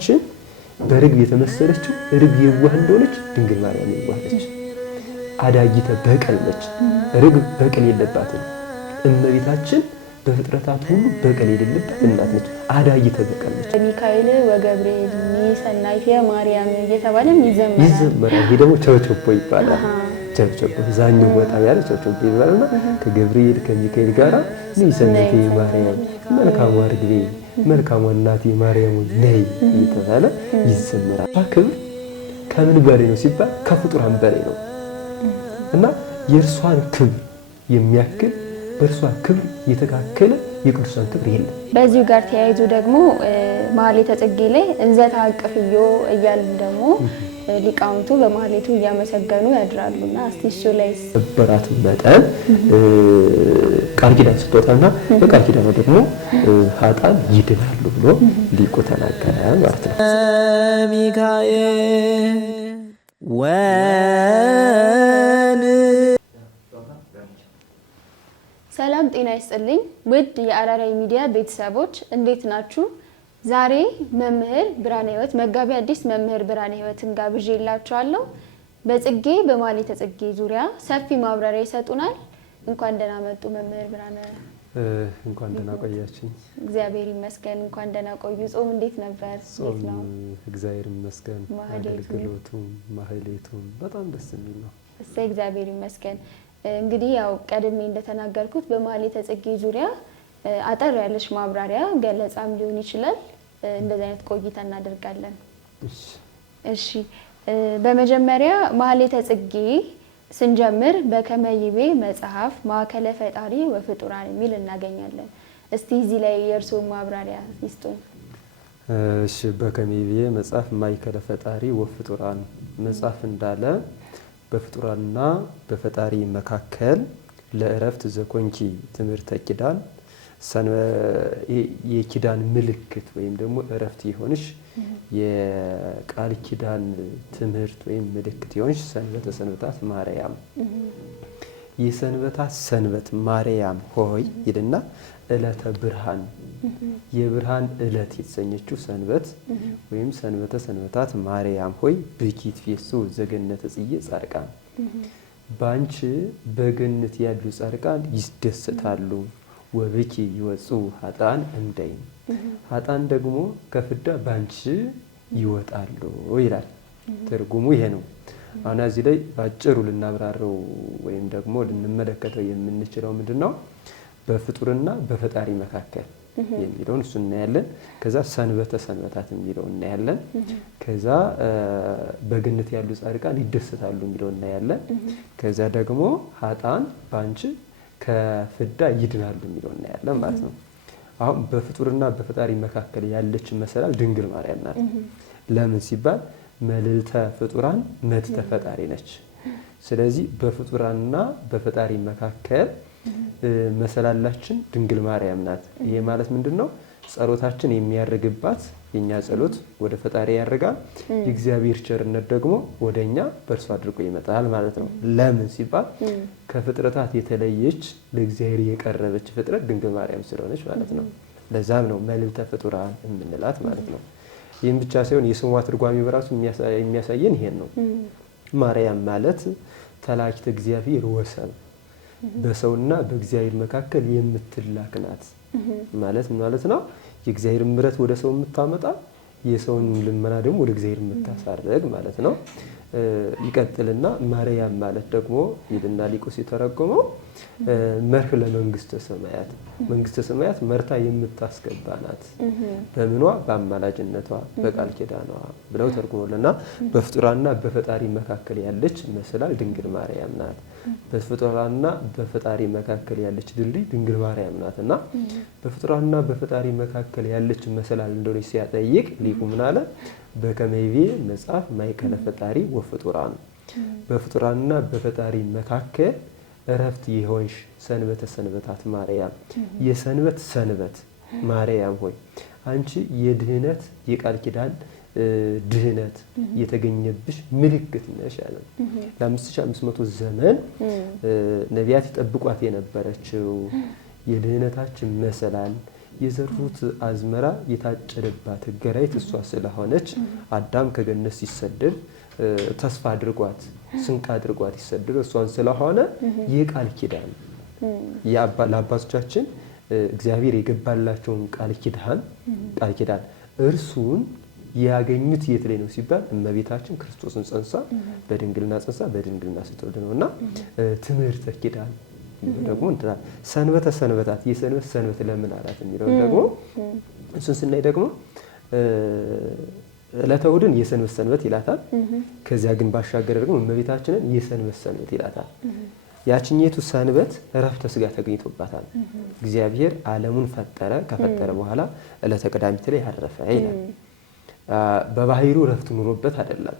እመቤታችን በርግብ የተመሰለችው ርግብ የዋህ እንደሆነች ድንግል ማርያም የዋህ ነች። አዳጊተ በቀል ነች። ርግብ በቀል የለባትም። እመቤታችን በፍጥረታት ሁሉ በቀል የሌለባት እናት ነች። አዳጊተ በቀል ነች። ሚካኤል ወገብርኤል ሰናይተ ማርያም እየተባለም ይዘመራል። ይሄ ደግሞ ቸብቸቦ ይባላል። ቸብቸቦ ዛኛው በጣም ያለ ቸብቸቦ ይባላልና ከገብርኤል ከሚካኤል ጋራ ሰናይተ ማርያም መልካሟ ርግቤ መልካሟ እናቴ ማርያም ነይ እየተባለ ይዘመራል። ክብር ከምን በላይ ነው ሲባል ከፍጡራን በላይ ነው እና የእርሷን ክብር የሚያክል በእርሷ ክብር የተካከለ የቅዱሳን ክብር የለም። በዚሁ ጋር ተያይዞ ደግሞ ማህሌተ ጽጌ ላይ እንዘ ተአቅፍዮ እያሉ ደግሞ ሊቃውንቱ በማህሌቱ እያመሰገኑ ያድራሉና እስቲ እሱ ላይ በራት መጠን ቃል ኪዳን ስጦታና በቃል ኪዳኑ ደግሞ ኃጥአን ይድናሉ ብሎ ሊቁ ተናገረ ማለት ነው። ሚካኤል ሰላም ጤና ይስጥልኝ ውድ የአራራይ ሚዲያ ቤተሰቦች እንዴት ናችሁ? ዛሬ መምህር ብርሃነ ሕይወት መጋቢ አዲስ መምህር ብርሃነ ሕይወትን ጋብዤላችኋለሁ። በጽጌ በማህሌተ ጽጌ ዙሪያ ሰፊ ማብራሪያ ይሰጡናል። እንኳን ደህና መጡ መምህር ብርሃነ። እንኳን ደህና ቆያችኝ። እግዚአብሔር ይመስገን። እንኳን ደህና ቆዩ። ጾም እንዴት ነበር? እንዴት ነው? እግዚአብሔር ይመስገን። አገልግሎቱም ማህሌቱም በጣም ደስ የሚል ነው። እግዚአብሔር ይመስገን። እንግዲህ ያው ቀድሜ እንደተናገርኩት በማህሌተ ጽጌ ዙሪያ አጠር ያለሽ ማብራሪያ ገለጻም ሊሆን ይችላል እንደዚህ አይነት ቆይታ እናደርጋለን። እሺ በመጀመሪያ ማህሌተ ጽጌ ስንጀምር በከመይቤ መጽሐፍ ማዕከለ ፈጣሪ ወፍጡራን የሚል እናገኛለን። እስቲ እዚህ ላይ የእርስዎ ማብራሪያ ይስጡን። እሺ በከመይቤ መጽሐፍ ማዕከለ ፈጣሪ ወፍጡራን መጽሐፍ እንዳለ በፍጡራንና በፈጣሪ መካከል ለእረፍት ዘኮንኪ ትምህርተ ኪዳን የኪዳን ምልክት ወይም ደግሞ እረፍት ይሆንሽ የቃል ኪዳን ትምህርት ወይም ምልክት ይሆንሽ ሰንበተ ሰንበታት ማርያም የሰንበታት ሰንበት ማርያም ሆይ ይልና ዕለተ ብርሃን የብርሃን ዕለት የተሰኘችው ሰንበት ወይም ሰንበተ ሰንበታት ማርያም ሆይ ብኪት ፌሱ ዘገነተ ጽዬ ጻድቃን ባንቺ በገነት ያሉ ጻድቃን ይደሰታሉ። ወብኪ ይወጹ ኃጥአን እምደይን ኃጥአን ደግሞ ከፍዳ ባንቺ ይወጣሉ ይላል። ትርጉሙ ይሄ ነው። አሁን እዚህ ላይ ባጭሩ ልናብራራው ወይም ደግሞ ልንመለከተው የምንችለው ምንድነው? በፍጡርና በፈጣሪ መካከል የሚለውን እሱ እናያለን። ከዛ ሰንበተ ሰንበታት የሚለውን እናያለን። ከዛ በገነት ያሉ ጻድቃን ይደሰታሉ የሚለውን እናያለን። ከዛ ደግሞ ኃጥአን ባንቺ ከፍዳ ይድናሉ የሚለውን እናያለን ማለት ነው። አሁን በፍጡርና በፈጣሪ መካከል ያለች መሰላል ድንግል ማርያም ናት። ለምን ሲባል መልዕልተ ፍጡራን መትተ ፈጣሪ ነች። ስለዚህ በፍጡራንና በፈጣሪ መካከል መሰላላችን ድንግል ማርያም ናት። ይሄ ማለት ምንድነው? ጸሎታችን የሚያርግባት የኛ ጸሎት ወደ ፈጣሪ ያርጋል። የእግዚአብሔር ቸርነት ደግሞ ወደኛ በእርሱ አድርጎ ይመጣል ማለት ነው። ለምን ሲባል ከፍጥረታት የተለየች ለእግዚአብሔር የቀረበች ፍጥረት ድንግል ማርያም ስለሆነች ማለት ነው። ለዛም ነው መልዕልተ ፍጡራን የምንላት ማለት ነው። ይህም ብቻ ሳይሆን የስሟ ትርጓሜ በራሱ የሚያሳየን ይሄን ነው። ማርያም ማለት ተላኪተ እግዚአብሔር ወሰብ በሰውና በእግዚአብሔር መካከል የምትላክ ናት ማለት ነው። የእግዚአብሔር ምሕረት ወደ ሰው የምታመጣ የሰውን ልመና ደግሞ ወደ እግዚአብሔር የምታሳርግ ማለት ነው። ይቀጥልና ማርያም ማለት ደግሞ ይልና ሊቁ ሲተረጎመው መርህ ለመንግስተ ሰማያት መንግስተ ሰማያት መርታ የምታስገባ ናት። በምኗ በአማላጅነቷ በቃል ኪዳኗ ብለው ተርጉሞልና በፍጡራንና በፈጣሪ መካከል ያለች መሰላል ድንግል ማርያም ናት። በፍጡራንና በፈጣሪ መካከል ያለች ድልድይ ድንግል ማርያም ናትና በፍጡራንና በፈጣሪ መካከል ያለች መሰላል እንደሆነ ሲያጠይቅ ሊቁ ምን አለ? በከመይቤ መጽሐፍ ማዕከለ ፈጣሪ ወፍጡራን በፍጡራንና በፈጣሪ መካከል እረፍት የሆንሽ ሰንበተ ሰንበታት ማርያም የሰንበት ሰንበት ማርያም ሆይ አንቺ የድህነት የቃል ኪዳን ድህነት የተገኘብሽ ምልክት ነሽ አለ። ለ5500 ዘመን ነቢያት ይጠብቋት የነበረችው የድህነታችን መሰላል የዘሩት አዝመራ የታጨደባት ገራይት እሷ ስለሆነች አዳም ከገነት ሲሰደድ ተስፋ አድርጓት ስንቅ አድርጓት ይሰደድ እሷን ስለሆነ የቃል ኪዳን ለአባቶቻችን እግዚአብሔር የገባላቸውን ቃል ኪዳን እርሱን ያገኙት የት ላይ ነው ሲባል እመቤታችን ክርስቶስን ጸንሳ በድንግልና ስትወልድ ነውና ትምህርተ ኪዳን ደግሞ እንትና ሰንበተ ሰንበታት ሰንበት ለምን አላት የሚለው ደግሞ እሱን ስናይ ደግሞ ዕለተ እሑድን የሰንበት ሰንበት ይላታል። ከዚያ ግን ባሻገር ደግሞ እመቤታችንን የሰንበት ሰንበት ይላታል። ያችኛይቱ ሰንበት እረፍተ ሥጋ ተገኝቶባታል። እግዚአብሔር ዓለሙን ፈጠረ። ከፈጠረ በኋላ ዕለተ ቀዳሚት ላይ አረፈ ይላል። በባህሪው እረፍት ኑሮበት አይደለም፣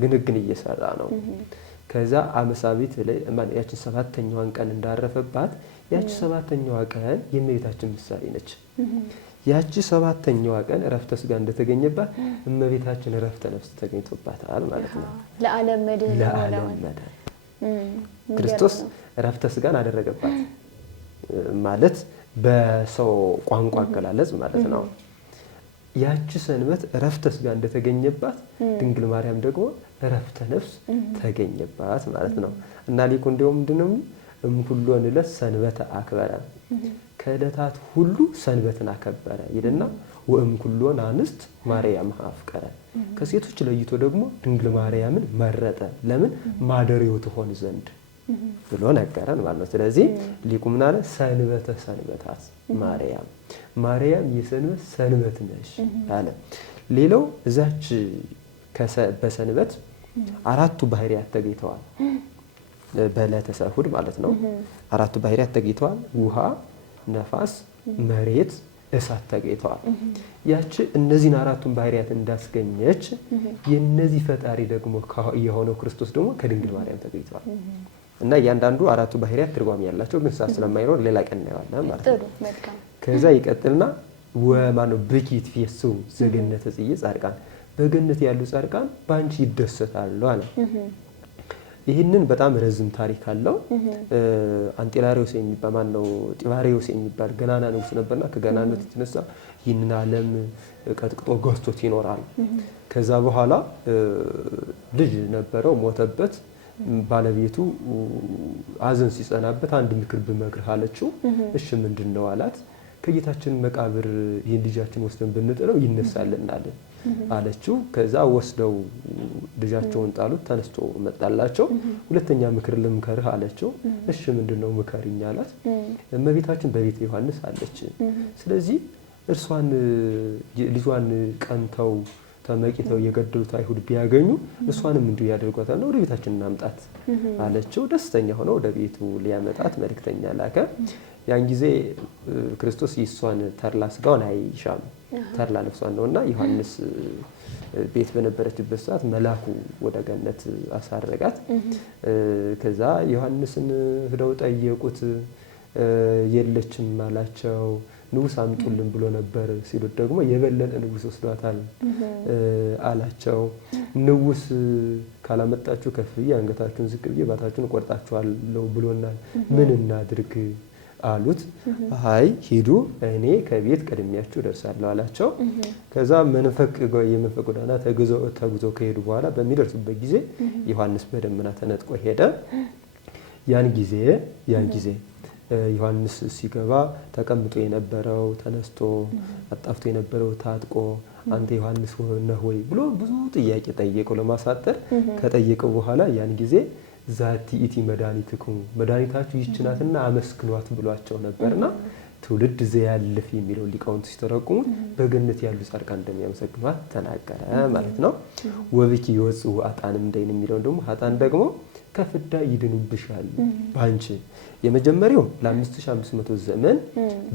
ግን ሕግን እየሰራ ነው። ከዛ አመሳቢት ላይ ያችን ሰባተኛዋን ቀን እንዳረፈባት ያቺ ሰባተኛዋ ቀን የእመቤታችን ምሳሌ ነች። ያቺ ሰባተኛዋ ቀን እረፍተ ሥጋ እንደተገኘባት እመቤታችን እረፍተ ነፍስ ተገኝቶባታል ማለት ነው። ለዓለም መድኅን ክርስቶስ እረፍተ ሥጋን አደረገባት ማለት በሰው ቋንቋ አገላለጽ ማለት ነው። ያቺ ሰንበት እረፍተ ሥጋ እንደተገኘባት ድንግል ማርያም ደግሞ እረፍተ ነፍስ ተገኘባት ማለት ነው። እና ሊቁ እንዲያውም ምንድነው እምኩሎን ዕለት ሰንበተ አክበረ ከዕለታት ሁሉ ሰንበትን አከበረ ይልና ወእምኩሎን አንስት ማርያም አፍቀረ ከሴቶች ለይቶ ደግሞ ድንግል ማርያምን መረጠ ለምን ማደሪያው ትሆን ዘንድ ብሎ ነገረን ማለት ነው። ስለዚህ ሊቁ ምን አለ? ሰንበተ ሰንበታት ማርያም የሰንበት ሰንበት ነሽ አለ። ሌላው እዛች በሰንበት አራቱ ባህሪያት ተገኝተዋል። በዕለተ እሑድ ማለት ነው። አራቱ ባህሪያት ተገኝተዋል። ውሃ፣ ነፋስ፣ መሬት፣ እሳት ተገኝተዋል። ያቺ እነዚህን አራቱን ባህሪያት እንዳስገኘች የነዚህ ፈጣሪ ደግሞ የሆነው ክርስቶስ ደግሞ ከድንግል ማርያም ተገኝተዋል። እና እያንዳንዱ አራቱ ባህሪያት ትርጓሜ ያላቸው ግን ሰዓት ስለማይኖር ሌላ ቀን እናየዋለን ማለት ነው። ከዛ ይቀጥልና ወማነው ብኪት ፊየሱ ዘገነተ ጽዬ ጻድቃን በገነት ያሉ ጻድቃን ባንቺ ይደሰታሉ አለ። ይህንን በጣም ረዝም ታሪክ አለው። አንጢላሪዮስ የሚባል ማነው ጢባሪዮስ የሚባል ገናና ንጉስ ነበርና ከገናነቱ የተነሳ ይህንን ዓለም ቀጥቅጦ ገዝቶት ይኖራል። ከዛ በኋላ ልጅ ነበረው፣ ሞተበት። ባለቤቱ ሐዘን ሲጸናበት አንድ ምክር ብመክርህ አለችው። እሺ ምንድነው አላት። ከጌታችን መቃብር ይህን ልጃችን ወስደን ብንጥለው ይነሳልናል አለችው። ከዛ ወስደው ልጃቸውን ጣሉት። ተነስቶ መጣላቸው። ሁለተኛ ምክር ልምከርህ አለችው። እሺ ምንድነው ምከሪኝ አላት። እመቤታችን በቤተ ዮሐንስ አለች። ስለዚህ እርሷን ልጇን ቀንተው ተመቂተው የገደሉት አይሁድ ቢያገኙ እሷንም እንዲሁ ያደርጓታል፣ ወደ ቤታችን እናምጣት አለችው። ደስተኛ ሆኖ ወደ ቤቱ ሊያመጣት መልእክተኛ ላከ። ያን ጊዜ ክርስቶስ የእሷን ተድላ ሥጋውን አይሻም፣ ተድላ ነፍሷን ነውና ዮሐንስ ቤት በነበረችበት ሰዓት መልአኩ ወደ ገነት አሳረጋት። ከዛ ዮሐንስን ሄደው ጠየቁት። የለችም አላቸው። ንጉስ አምጡልን ብሎ ነበር ሲሉት ደግሞ የበለጠ ንጉስ ወስዷታል አላቸው። ንጉስ ካላመጣችሁ ከፍዬ አንገታችሁን ዝቅ ብዬ ባታችሁን ቆርጣችኋለሁ ብሎናል፣ ምን እናድርግ አሉት። አይ ሂዱ፣ እኔ ከቤት ቀድሚያችሁ ደርሳለሁ አላቸው። ከዛ የመንፈቅ ጎዳና ተጉዘው ከሄዱ በኋላ በሚደርሱበት ጊዜ ዮሐንስ በደመና ተነጥቆ ሄደ። ያን ጊዜ ዮሐንስ ሲገባ ተቀምጦ የነበረው ተነስቶ፣ አጣፍቶ የነበረው ታጥቆ አንተ ዮሐንስ ነህ ወይ ብሎ ብዙ ጥያቄ ጠየቀው። ለማሳጠር ከጠየቀው በኋላ ያን ጊዜ ዛቲ ኢቲ መድኃኒትክሙ መድኃኒታችሁ ይህች ናትና አመስግኗት ብሏቸው ነበርና ትውልድ ዘያልፍ የሚለው ሊቃውንት ሲተረጉሙ በገነት ያሉ ጻድቃን እንደሚያመሰግኗት ተናገረ ማለት ነው። ወብኪ ይወጽኡ ኃጥአንም እንደይን የሚለው ደግሞ ኃጥአን ደግሞ ከፍዳ ይድኑብሻል ባንቺ። የመጀመሪያው ለ5500 ዘመን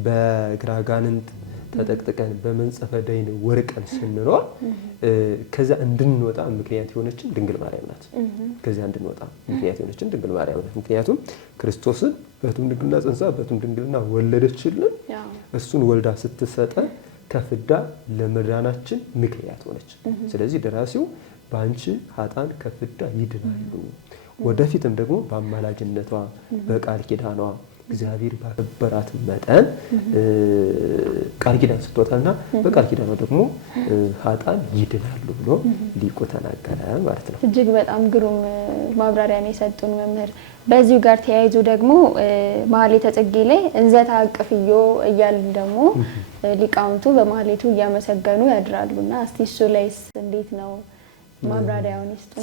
በግራ አጋንንት ተጠቅጥቀን በመንጸፈ ደይን ወርቀን ስንኖር ከዛ እንድንወጣ ምክንያት የሆነችን ድንግል ማርያም ናት። ከዛ እንድንወጣ ምክንያት የሆነችን ድንግል ማርያም ናት። ምክንያቱም ክርስቶስን በቱም ድንግልና ጸንሳ በቱም ድንግልና ወለደችልን። እሱን ወልዳ ስትሰጠን ከፍዳ ለመዳናችን ምክንያት ሆነች። ስለዚህ ደራሲው ባንቺ ኃጥአን ከፍዳ ይድናሉ፣ ወደፊትም ደግሞ በአማላጅነቷ በቃል ኪዳኗ እግዚአብሔር ባከበራት መጠን ቃል ኪዳን ሰጥቷታልና በቃል ኪዳኑ ደግሞ ኃጥአን ይድናሉ ብሎ ሊቁ ተናገረ ማለት ነው። እጅግ በጣም ግሩም ማብራሪያን የሰጡን መምህር። በዚሁ ጋር ተያይዞ ደግሞ ማህሌተ ጽጌ ላይ እንዘ ተአቅፍዮ እያልን ደግሞ ሊቃውንቱ በማህሌቱ እያመሰገኑ ያድራሉና እስቲ እሱ ላይስ እንዴት ነው ማብራሪያውን ይስጡ?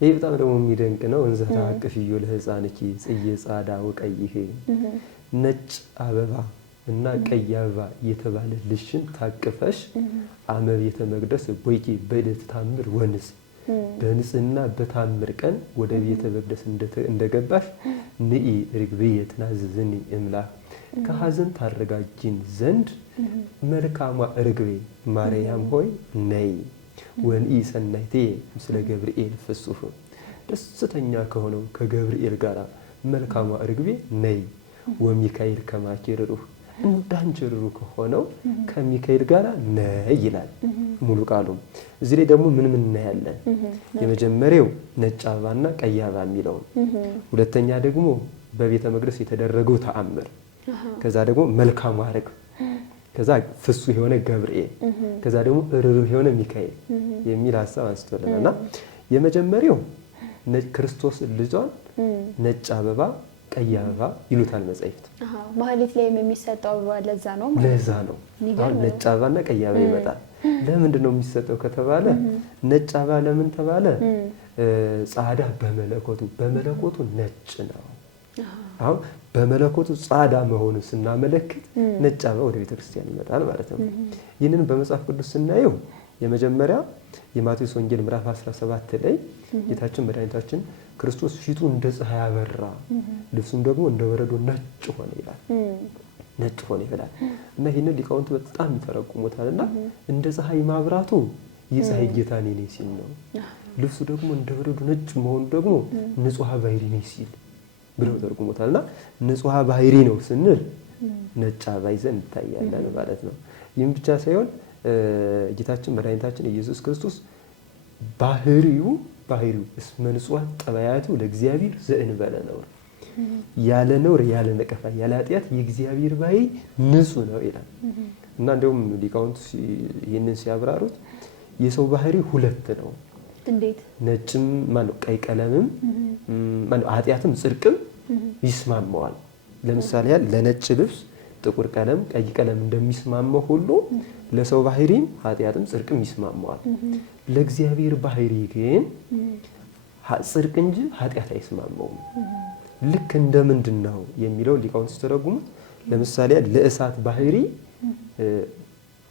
ይህ በጣም ደግሞ የሚደንቅ ነው። እንዘ ተአቅፍዮ ለሕፃንኪ ጽጌ ጻዳ ወቀይሕ ነጭ አበባ እና ቀይ አበባ የተባለ ልጅሽን ታቅፈሽ አመ ቤተ መቅደስ ቦይኪ በዕለተ ተአምር ወንጽ በንጽህና በታምር ቀን ወደ ቤተ መቅደስ እንደገባሽ ንኢ ርግብየ ትናዝዝኒ እምላክ ከሐዘን ታረጋጊን ዘንድ መልካሟ ርግቤ ማርያም ሆይ ነይ ወንኢ ሰናይቴ ምስለ ገብርኤል ፍሱፍ ደስተኛ ከሆነው ከገብርኤል ጋር መልካሟ ርግቤ ነይ ወሚካኤል ከማኪ ርሩህ እንዳንቺ ርሩህ ከሆነው ከሚካኤል ጋር ነይ ይላል ሙሉ ቃሉ። እዚህ ላይ ደግሞ ምን እናያለን? የመጀመሪያው ነጭ አበባና ቀይ አበባ የሚለው፣ ሁለተኛ ደግሞ በቤተ መቅደስ የተደረገው ተአምር፣ ከዛ ደግሞ መልካሟ ርግብ፣ ከዛ ፍሱ የሆነ ገብርኤል፣ ከዛ ደግሞ ርሩህ የሆነ ሚካኤል የሚል ሐሳብ አንስቶልናልና የመጀመሪያው ክርስቶስ ልጇን ነጭ አበባ ቀይ አበባ ይሉታል መጻሕፍት። ማህሌት ላይ የሚሰጠው አበባ ለዛ ነው ማለት ለዛ ነው። አሁን ነጭ አበባና ቀይ አበባ ይመጣል። ለምንድን ነው የሚሰጠው ከተባለ ነጭ አበባ ለምን ተባለ? ጻዳ በመለኮቱ ነጭ ነው። አሁን በመለኮቱ ጻዳ መሆኑን ስናመለክት ነጭ አበባ ወደ ቤተ ክርስቲያን ይመጣል ማለት ነው። ይህንን በመጽሐፍ ቅዱስ ስናየው የመጀመሪያ የማቴዎስ ወንጌል ምዕራፍ 17 ላይ ጌታችን መድኃኒታችን ክርስቶስ ፊቱ እንደ ፀሐይ አበራ፣ ልብሱም ደግሞ እንደ በረዶ ነጭ ሆነ ይላል። ነጭ ሆነ ይላል እና ይህንን ሊቃውንቱ በጣም ይተረጉሙታልና እንደ ፀሐይ ማብራቱ የፀሐይ ጌታ እኔ ነኝ ሲል ነው። ልብሱ ደግሞ እንደ በረዶ ነጭ መሆኑ ደግሞ ንጹሐ ባሕሪ ነኝ ሲል ብለው ተርጉሙታልና ንጹሐ ባሕሪ ነው ስንል ነጭ አበባ ይዘን እንታያለን ማለት ነው። ይህም ብቻ ሳይሆን ጌታችን መድኃኒታችን ኢየሱስ ክርስቶስ ባህሪው እስመ ንጹሕ ጠባያቱ ለእግዚአብሔር ዘእንበለ ነውር፣ ያለ ነውር ያለ ነቀፋ ያለ ኃጢአት የእግዚአብሔር ባሕሪ ንጹሕ ነው ይላል እና እንደውም ሊቃውንቱ ይህንን ሲያብራሩት የሰው ባህሪ ሁለት ነው። እንዴት? ነጭም ማነው ቀይ ቀለምም ማነው ኃጢአትም ጽድቅም ይስማማዋል። ለምሳሌ ያህል ለነጭ ልብስ ጥቁር ቀለም ቀይ ቀለም እንደሚስማማው ሁሉ ለሰው ባህሪም ኃጢአትም ጽድቅም ይስማማዋል። ለእግዚአብሔር ባህሪ ግን ጽድቅ እንጂ ኃጢአት አይስማማውም። ልክ እንደ ምንድን ነው የሚለው ሊቃውንት ሲተረጉሙት ለምሳሌ ለእሳት ባህሪ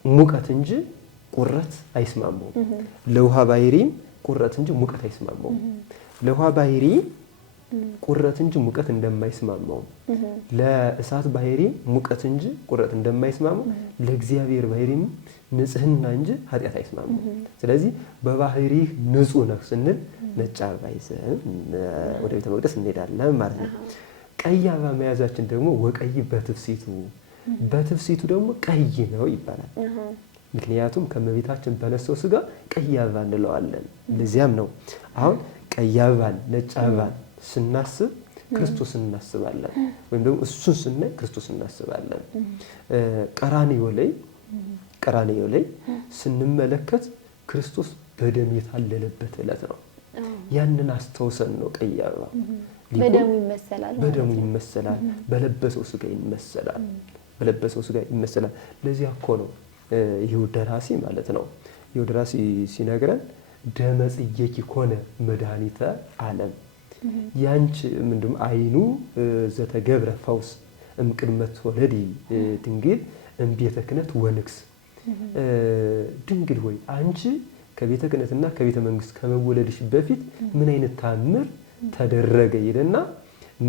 ሙቀት እንጂ ቁረት አይስማማውም። ለውሃ ባህሪም ቁረት እንጂ ሙቀት አይስማማውም። ለውሃ ባህሪ ቁረት እንጂ ሙቀት እንደማይስማማው፣ ለእሳት ባህሪ ሙቀት እንጂ ቁረት እንደማይስማማው ለእግዚአብሔር ባህሪም ንጽህና እንጂ ኃጢአት አይስማማው። ስለዚህ በባህሪህ ንጹህ ነህ ስንል ነጭ አበባ ይዘን ወደ ቤተ መቅደስ እንሄዳለን ማለት ነው። ቀይ አበባ መያዛችን ደግሞ ወቀይ በትፍሲቱ ደግሞ ቀይ ነው ይባላል። ምክንያቱም ከመቤታችን በነሳው ስጋ ቀይ አበባ እንለዋለን። ለዚያም ነው አሁን ቀይ አበባን ነጭ አበባን ስናስብ ክርስቶስን እናስባለን፣ ወይም ደግሞ እሱን ስናይ ክርስቶስን እናስባለን። ቀራንዮ ላይ ስንመለከት ክርስቶስ በደም የታለለበት ዕለት ነው። ያንን አስተውሰን ነው ቀይ አበባ በደሙ ይመሰላል፣ በለበሰው ስጋ ይመሰላል። ለዚያ እኮ ነው ይሄው ደራሲ ማለት ነው። ይሄው ደራሲ ሲነግረን ደመ ጽጌኪ ኮነ መድኃኒተ ዓለም፣ ያንቺ ምንድም አይኑ ዘተገብረ ፈውስ እምቅድመ ትወለዲ ድንግል እምቤተ ክህነት ወንግስ። ድንግል ሆይ አንቺ ከቤተ ክህነትና ከቤተ መንግስት ከመወለድሽ በፊት ምን አይነት ታምር ተደረገ ይልና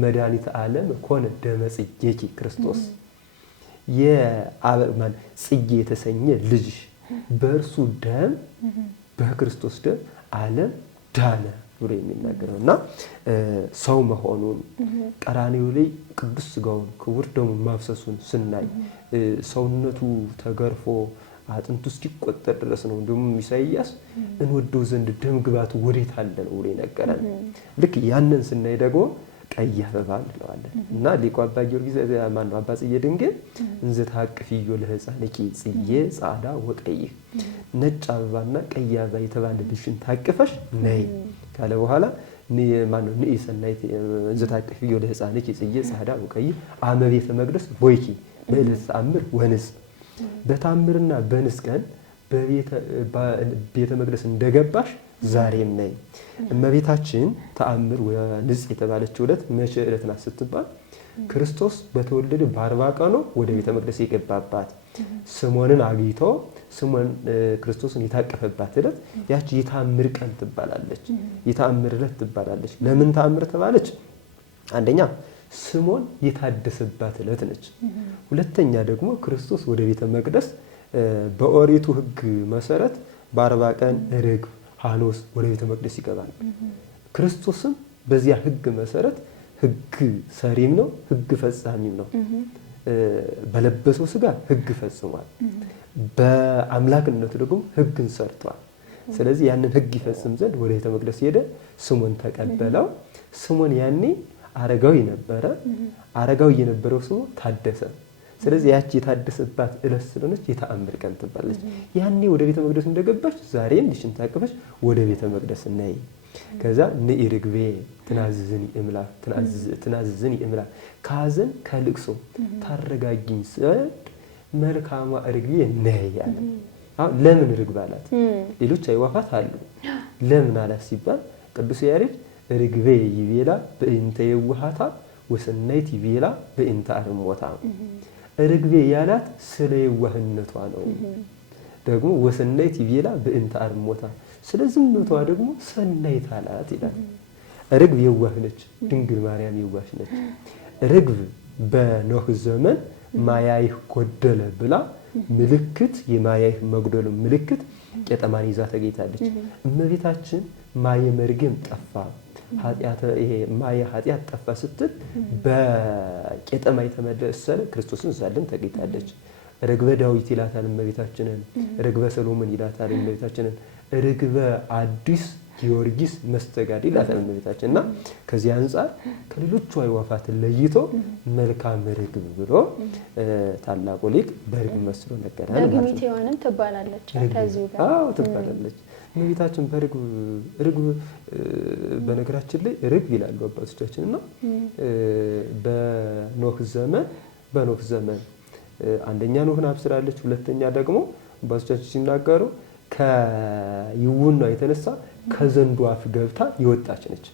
መድኃኒተ ዓለም ኮነ ደመ ጽጌኪ ክርስቶስ፣ የአበማን ጽጌ የተሰኘ ልጅሽ በእርሱ ደም በክርስቶስ ደም ዓለም ዳነ ብሎ የሚናገረው እና ሰው መሆኑን ቀራንዮ ላይ ቅዱስ ሥጋውን ክቡር ደሙን ማፍሰሱን ስናይ ሰውነቱ ተገርፎ አጥንቱ እስኪቆጠር ድረስ ነው። እንደውም ኢሳይያስ እንወደው ዘንድ ደም ግባቱ ወዴት አለ ነው ብሎ ይነገራል። ልክ ያንን ስናይ ደግሞ ቀይ አበባ እንለዋለን። እና ሊቁ አባ ጊዮርጊስ ማነው አባ ጽጌ ድንግል እንዘ ታቅፍዮ ለሕፃንኪ ጽጌ ጻዕዳ ወቀይሕ ነጭ አበባና ቀይ አበባ የተባለልሽን ታቅፈሽ ነይ ካለ በኋላ ማነው ንኢ ሰናይት እንዘ ታቅፍዮ ለሕፃንኪ ጽጌ ጻዕዳ ወቀይሕ አመ ቤተ መቅደስ ቦይኪ በዕለተ ተአምር ወንጽ በተአምርና በንጽ ቀን በቤተ መቅደስ እንደገባሽ ዛሬም ነይ። እመቤታችን ተአምር ወንጽ የተባለችው ዕለት መቼ ዕለት ናት ስትባል ክርስቶስ በተወለደ በ40 ቀኑ ወደ ቤተ መቅደስ የገባባት ስምዖንን አግኝቶ ስምዖን ክርስቶስን የታቀፈባት ዕለት ያቺ የተአምር ቀን ትባላለች። የተአምር ዕለት ትባላለች። ለምን ተአምር ተባለች? አንደኛ ስምዖን የታደሰባት ዕለት ነች። ሁለተኛ ደግሞ ክርስቶስ ወደ ቤተ መቅደስ በኦሪቱ ሕግ መሰረት በ40 ቀን ርግብ ሐኖስ ወደ ቤተ መቅደስ ይገባል። ክርስቶስም በዚያ ሕግ መሰረት ሕግ ሰሪም ነው፣ ሕግ ፈጻሚም ነው። በለበሰው ሥጋ ሕግ ፈጽሟል። በአምላክነቱ ደግሞ ሕግን ሰርቷል። ስለዚህ ያንን ሕግ ይፈጽም ዘንድ ወደ ቤተ መቅደስ ሄደ። ስምዖን ተቀበለው። ስምዖን ያኔ አረጋዊ ነበረ። አረጋዊ የነበረው ስምዖን ታደሰ። ስለዚህ ያቺ የታደሰባት ዕለት ስለሆነች የተአምር ቀን ትባላለች። ያኔ ወደ ቤተ መቅደስ እንደገባች ዛሬም ልሽን ታቅፈሽ ወደ ቤተ መቅደስ ነይ። ከዛ ንኢ ርግቤ ትናዝዝኒ እምላ ከሐዘን ከልቅሶ ታረጋጊኝ ዘንድ መልካሟ ርግቤ ነይ ያለ። አሁን ለምን ርግብ አላት? ሌሎች አዕዋፋት አሉ። ለምን አላት ሲባል ቅዱስ ያሬድ ርግቤ ይቤላ በእንተ የዋሃታ ወሰናይት ይቤላ በእንተ አርሞታ። ርግቤ ያላት ስለ የዋህነቷ ነው። ደግሞ ወሰናይት ይቤላ በእንተ አርሞታ ስለ ዝምቷ ደግሞ ሰናይት አላት ይላል። ርግብ የዋህ ነች። ድንግል ማርያም የዋህ ነች። ርግብ በኖህ ዘመን ማያይህ ጎደለ ብላ ምልክት የማያይህ መጉደሉ ምልክት ቄጠማን ይዛ ተገኝታለች። እመቤታችን ማየ መርገም ጠፋ ማየ ኃጢአት ጠፋ ስትል በቄጠማ የተመሰለ ክርስቶስን ዛለም ተገኝታለች። ርግበ ዳዊት ይላታል እመቤታችንን። ርግበ ሰሎሞን ይላታል እመቤታችንን። ርግበ አዲስ ጊዮርጊስ መስተጋድ ይላታል እመቤታችን። እና ከዚህ አንጻር ከሌሎቹ አዕዋፋት ለይቶ መልካም ርግብ ብሎ ታላቁ ሊቅ በርግብ መስሎ ነገራል ማለት ነው። ዳግሚት ሔዋንም ትባላለች ከዚሁ ጋር። አዎ ትባላለች እመቤታችን ርግብ። በነገራችን ላይ ርግብ ይላሉ አባቶቻችን እና በኖህ ዘመን አንደኛ ኖህን አብስራለች። ሁለተኛ ደግሞ አባቶቻችን ሲናገሩ ከይውና የተነሳ ከዘንዶ አፍ ገብታ የወጣች ነች።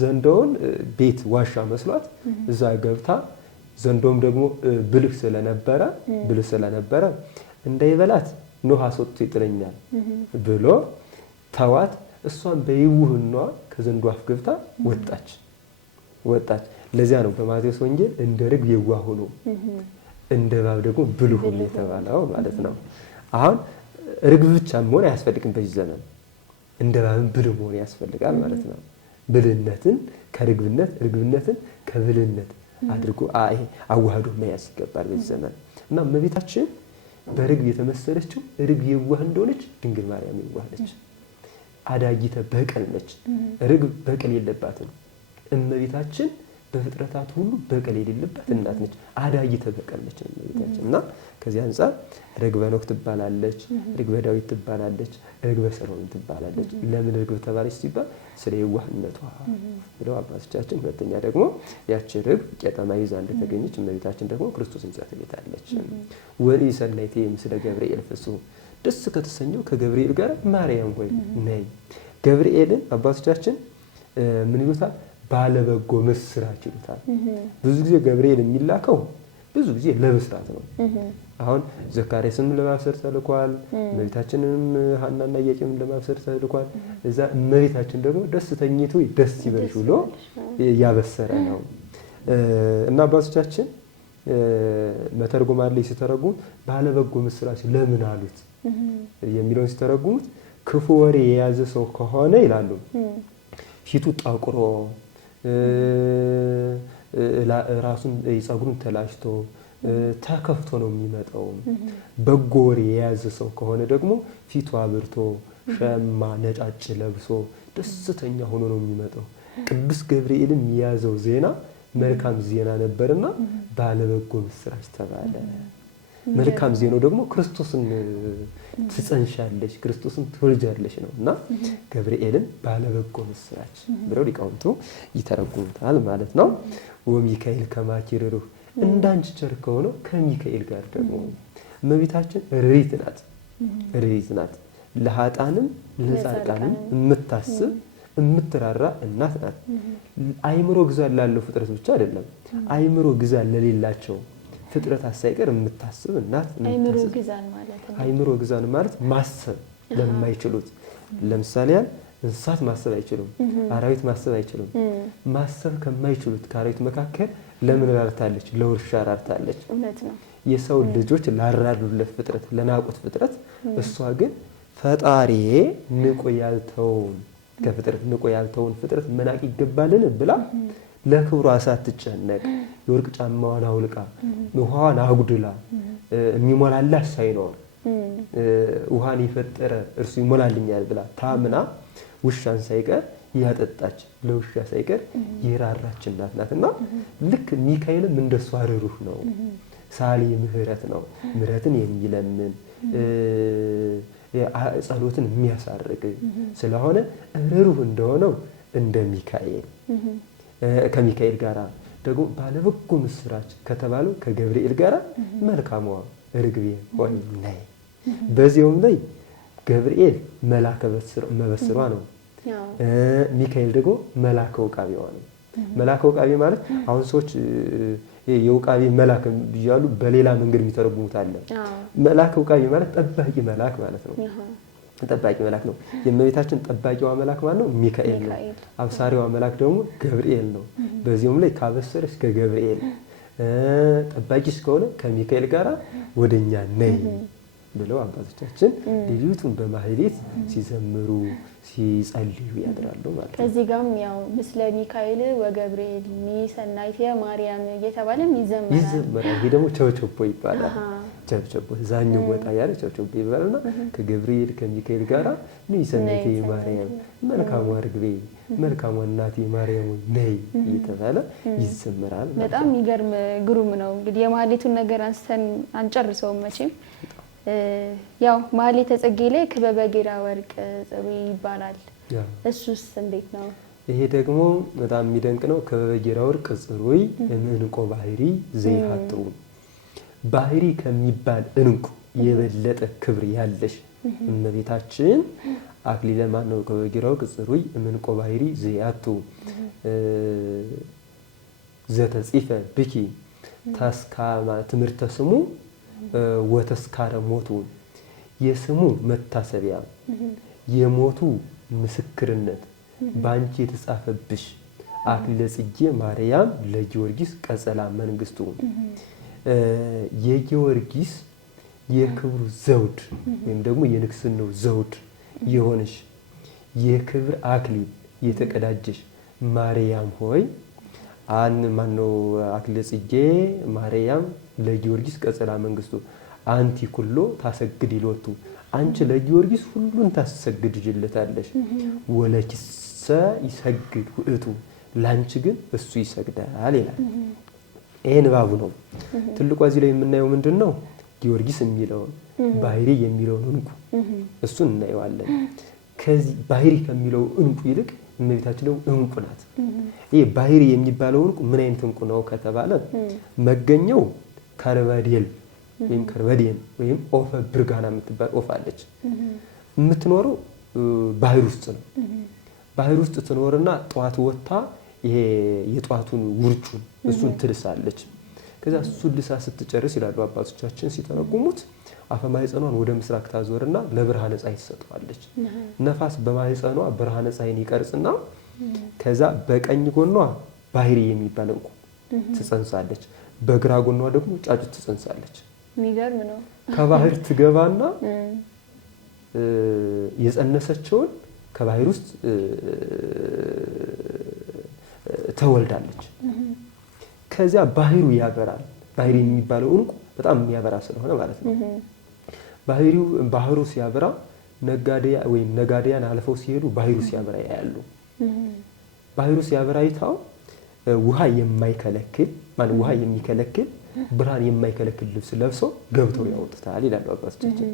ዘንዶውን ቤት ዋሻ መስሏት እዛ ገብታ ዘንዶም ደግሞ ብልህ ስለነበረ እንዳይበላት ኖህ አስወጥቶ ይጥለኛል ብሎ ተዋት። እሷን በይውህኗ ከዘንዶ አፍ ገብታ ወጣች። ለዚያ ነው በማቴዎስ ወንጌል እንደ ርግብ የዋህ ሆኖ እንደ እባብ ደግሞ ብልህ ሆኖ የተባለው ማለት ነው። አሁን ርግብ ብቻ መሆን አያስፈልግም። በዚህ ዘመን እንደ እባብ ብልህ መሆን ያስፈልጋል ማለት ነው። ብልህነትን ከርግብነት ርግብነትን ከብልህነት አድርጎ አዋህዶ መያዝ ይገባል በዚህ ዘመን። እና እመቤታችን በርግብ የተመሰለችው ርግብ የዋህ እንደሆነች ድንግል ማርያም የዋህ ነች። አዳጊተ በቀል ነች። ርግብ በቀል የለባትም። እመቤታችን በፍጥረታት ሁሉ በቀል የሌለባት እናት ነች። አዳጊተ በቀል ነች እመቤታችን። እና ከዚህ አንጻር ርግበ ኖህ ትባላለች፣ ርግበ ዳዊት ትባላለች፣ ርግበ ሰሎሞን ትባላለች። ለምን ርግብ ተባለች ሲባል ስለ የዋህነቷ ብለው አባቶቻችን። ሁለተኛ ደግሞ ያቺ ርግብ ቄጠማ ይዛ እንደተገኘች እመቤታችን ደግሞ ክርስቶስን ይዛ ተገኝታለች። ወንኢ ሰናይቴ ምስለ ገብርኤል ፍስሑ ደስ ከተሰኘው ከገብርኤል ጋር ማርያም ሆይ ነይ። ገብርኤልን አባቶቻችን ምን ይሉታል? ባለበጎ ምስራች ይሉታል። ብዙ ጊዜ ገብርኤል የሚላከው ብዙ ጊዜ ለብስራት ነው። አሁን ዘካርያስንም ለማብሰር ተልኳል። እመቤታችንንም ሐናና ኢያቄምን ለማብሰር ተልኳል። እዛ እመቤታችን ደግሞ ደስ ተኝቶ ደስ ይበልሽ ብሎ ያበሰረ ነው። እና አባቶቻችን መተርጎማን ላይ ሲተረጉም ባለበጎ ምስራች ለምን አሉት የሚለውን ሲተረጉሙት ክፉ ወሬ የያዘ ሰው ከሆነ ይላሉ ፊቱ ጠቁሮ ራሱን ፀጉሩን ተላጭቶ ተከፍቶ ነው የሚመጣው። በጎ ወሬ የያዘ ሰው ከሆነ ደግሞ ፊቱ አብርቶ ሸማ ነጫጭ ለብሶ ደስተኛ ሆኖ ነው የሚመጣው። ቅዱስ ገብርኤልም የያዘው ዜና መልካም ዜና ነበርና ባለበጎ ምስራች ተባለ። መልካም ዜናው ደግሞ ክርስቶስን ትጸንሻለሽ፣ ክርስቶስን ትወልጃለሽ ነውና ገብርኤልን ባለበጎ ምስራች ብለው ሊቃውንቱ ይተረጉሙታል ማለት ነው። ወሚካኤል ከማኪ ርኅሩኅ እንዳንቺ ቸር ከሆነው ከሚካኤል ጋር ደግሞ እመቤታችን ርኅሪት ናት። ለኃጥአንም ለጻድቃንም የምታስብ የምትራራ እናት ናት። አይምሮ ግዛት ላለው ፍጥረት ብቻ አይደለም፣ አይምሮ ግዛት ለሌላቸው ፍጥረታት ሳይቀር የምታስብ እናት። አይምሮ ግዛን ማለት ማሰብ ለማይችሉት፣ ለምሳሌ እንስሳት ማሰብ አይችሉም፣ አራዊት ማሰብ አይችሉም። ማሰብ ከማይችሉት ከአራዊት መካከል ለምን ራርታለች? ለውሻ ራርታለች። የሰው ልጆች ላራሉለት ፍጥረት፣ ለናቁት ፍጥረት እሷ ግን ፈጣሪዬ ንቆ ያልተውን ከፍጥረት ንቆ ያልተውን ፍጥረት መናቅ ይገባልን ብላ ለክብሯ ሳትጨነቅ የወርቅ ጫማዋን አውልቃ ውሃዋን አጉድላ የሚሞላላት ሳይኖር ውሃን የፈጠረ እርሱ ይሞላልኛል ብላ ታምና ውሻን ሳይቀር ያጠጣች ለውሻ ሳይቀር የራራች እናት ናትና ልክ ሚካኤልም እንደሷ ርኅሩኅ ነው። ሳሊ ምህረት ነው። ምህረትን የሚለምን ጸሎትን የሚያሳርግ ስለሆነ ርኅሩኅ እንደሆነው እንደ ሚካኤል ከሚካኤል ጋር ደግሞ ባለበጎ ምስራች ከተባለው ከገብርኤል ጋር መልካሟ ርግቤ ሆይ ነይ። በዚያውም ላይ ገብርኤል መልአከ መበስሯ ነው። ሚካኤል ደግሞ መልአከ ውቃቤዋ ነው። መልአከ ውቃቤ ማለት አሁን ሰዎች የውቃቤ መልአክ ብያሉ በሌላ መንገድ የሚተረጉሙት አለ። መልአከ ውቃቤ ማለት ጠባቂ መልአክ ማለት ነው። ጠባቂ መልአክ ነው። የእመቤታችን ጠባቂዋ መልአክ ማለት ነው ሚካኤል ነው። አብሳሪዋ መልአክ ደግሞ ገብርኤል ነው። በዚህም ላይ ካበሰረች ከገብርኤል ጠባቂ እስከሆነ ከሚካኤል ጋር ወደኛ ነይ ብለው አባቶቻችን ሌሊቱን በማህሌት ሲዘምሩ ሲጸልዩ ያድራሉ ማለት ነው። ከዚህ ጋርም ያው ምስለ ሚካኤል ወገብርኤል ሰናይት ማርያም እየተባለም ይዘመራል። ይሄ ደግሞ ቸብቸቦ ይባላል። ቸብቸቦ ዛኛው ወጣ ያለ ቸብቸቦ ይባላልና ከገብርኤል ከሚካኤል ጋራ ሰናይት ማርያም መልካሟ ርግቤ መልካሟ እናቴ ማርያም ነይ እየተባለ ይዘመራል። በጣም የሚገርም ግሩም ነው። እንግዲህ የማህሌቱን ነገር አንስተን አንጨርሰውም መቼም። ያው ማህሌተ ጽጌ ላይ ክበበ ጌራ ወርቅ ጽሩይ ይባላል። እሱስ እንዴት ነው? ይሄ ደግሞ በጣም የሚደንቅ ነው። ክበበ ጌራ ወርቅ ጽሩይ እምዕንቆ ባህሪ ዘይሃጡ ባህሪ ከሚባል እንቁ የበለጠ ክብር ያለሽ እመቤታችን አክሊለ ማነው? ክበበ ጌራ ወርቅ ጽሩይ እምዕንቆ ባህሪ ዘይሃጡ ዘተጽፈ ብኪ ተስካማ ትምህርተ ስሙ ወተስካረ ሞቱ የስሙ መታሰቢያ የሞቱ ምስክርነት ባንቺ የተጻፈብሽ አክሊለ ጽጌ ማርያም ለጊዮርጊስ ቀጸላ መንግስቱ የጊዮርጊስ የክብሩ ዘውድ ወይም ደግሞ የንግስናው ዘውድ የሆነሽ የክብር አክሊል የተቀዳጀሽ ማርያም ሆይ ማነው? አክሊለ ጽጌ ማርያም ለጊዮርጊስ ቀጸላ መንግስቱ አንቲ ኩሎ ታሰግድ ይሎቱ አንቺ ለጊዮርጊስ ሁሉን ታሰግድጅለታለሽ። ወለኪሰ ይሰግድ ውእቱ ላንቺ ግን እሱ ይሰግዳል ይላል። ይሄ ንባቡ ነው። ትልቁ እዚህ ላይ የምናየው ምንድነው? ጊዮርጊስ የሚለውን ባህሪ የሚለውን እንቁ እሱን እናየዋለን። ከዚህ ባህሪ ከሚለው እንቁ ይልቅ እመቤታችን ደግሞ እንቁ ናት። ይሄ ባህሪ የሚባለው እንቁ ምን አይነት እንቁ ነው ከተባለ መገኘው ከርበዴል ወይም ከርበዴን ወይም ኦፈ ብርጋና የምትባል ኦፍ አለች። የምትኖረው ባህር ውስጥ ነው። ባህር ውስጥ ትኖርና ጧት ወጣ ይሄ የጧቱን ውርጩን እሱን ትልሳለች። ከዛ እሱን ልሳ ስትጨርስ ይላሉ አባቶቻችን ሲተረጉሙት አፈ ማህፀኗን ወደ ምስራቅ ታዞርና ለብርሃነ ፀሐይ ትሰጠዋለች። ነፋስ በማህፀኗ ብርሃነ ፀሐይን ይቀርጽና ከዛ በቀኝ ጎኗ ባህሪ የሚባል እንቁ ትጸንሳለች፣ በግራ ጎኗ ደግሞ ጫጩት ትጸንሳለች። የሚገርም ነው። ከባህር ትገባና የጸነሰችውን ከባህር ውስጥ ተወልዳለች። ከዚያ ባህሩ ያበራል። ባህሪ የሚባለው እንቁ በጣም የሚያበራ ስለሆነ ማለት ነው። ባህሩ ሲያበራ ነጋዴያን አልፈው ሲሄዱ ባህሩ ሲያበራ ያያሉ። ባህሩ ሲያበራይታው ውሃ የማይከለክል ማለት ውሃ የሚከለክል ብርሃን የማይከለክል ልብስ ለብሰው ገብተው ያወጡታል ይላሉ አባቶቻችን።